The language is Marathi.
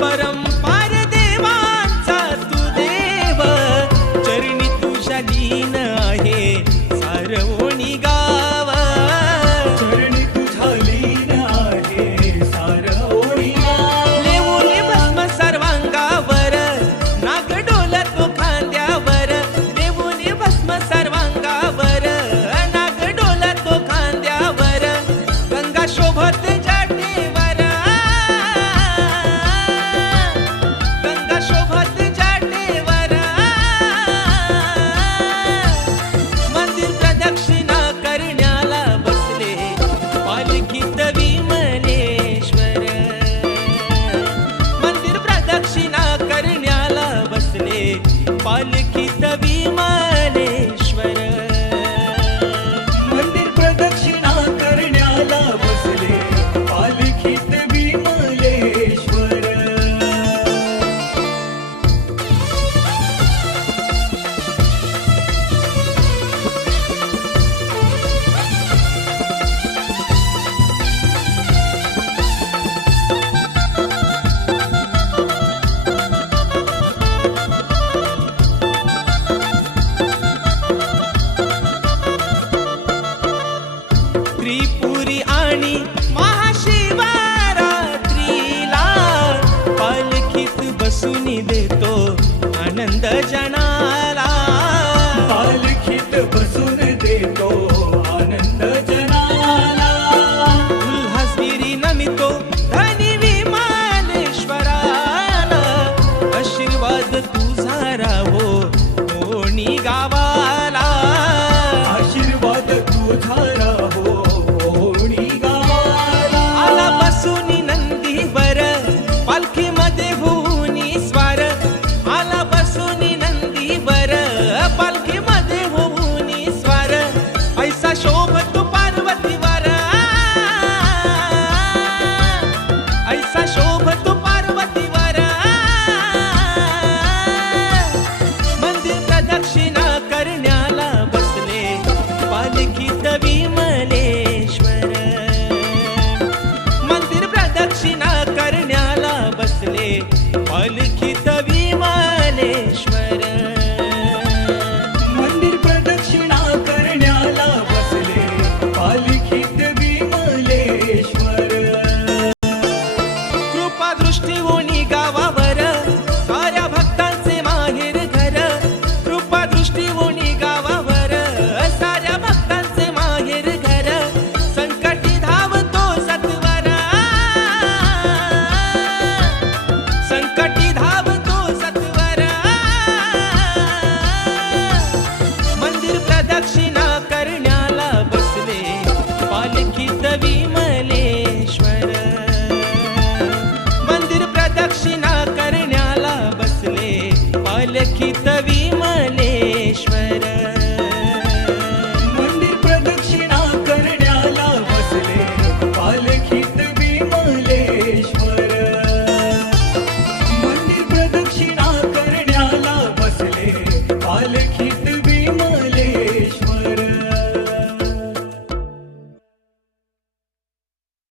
परंपार देवांचा तू देव, चरणी तुझ्या लीन आहे सारवणी गाव, चरणी तुझ्या लीन आहे सारवणी गाव. लेवुनी भस्म सर्वांगावर, नाग डोलतो खांद्यावर, लेवुनी भस्म सर्वांगावर, नाग डोलतो खांद्यावर, गंगा शोभत जाटेवर, गंगा शोभत जाटेवर, मंदिर प्रदक्षिणा करण्याला बसले पालखीत विमलेश्वर, मंदिर प्रदक्षिणा करण्याला बसले पालखीत विमलेश्वर, मंदिर प्रदक्षिणा करण्याला बसले पालखीत विमलेश्वर. त्रिपुरी आणि महाशिवरात्रीला पालखीत बसून देतो आनंद जनाला, पालखीत बसून देतो आनंद जनाला. उल्हासगिरी नमितो धनी विमलेश्वराला, आशीर्वाद तुझा राहो कोणी गावाला, आशीर्वाद तुझा राहो कोणी गावाला. आला बसूनी नंदीवर पालखीमध्ये होऊनी स्वार, आला बसूनी नंदीवर पालखीमध्ये होऊनी स्वार, ऐसा शोभतो पार्वतीवर, ऐसा शोभतो पार्वतीवर, मंदिर प्रदक्षिणा करण्याला बसले पालखीत विमलेश्वर, मंदिर प्रदक्षिणा करण्याला बसले पालखीत विमलेश्वर, मंदिर प्रदक्षिणा करण्याला बसले पालखीत विमलेश्वर. कृपा दृष्टी होणी गावावर, साऱ्या भक्तांचे माहेर घर, कृपा दृष्टी होणी गावावर, साऱ्या भक्तांचे माहेर घर, संकटी धावतो सत्वर, संकटी धावतो सत्वर, मंदिर प्रदक्षिणा करण्याला बसले पालखीत विमलेश्वर, मंदिर प्रदक्षिणा करण्याला बसले पालखीत विमलेश्वर, मंदिर प्रदक्षिणा करण्याला बसले पालखीत विमलेश्वर, मंदिर प्रदक्षिणा करण्याला बसले पालखीत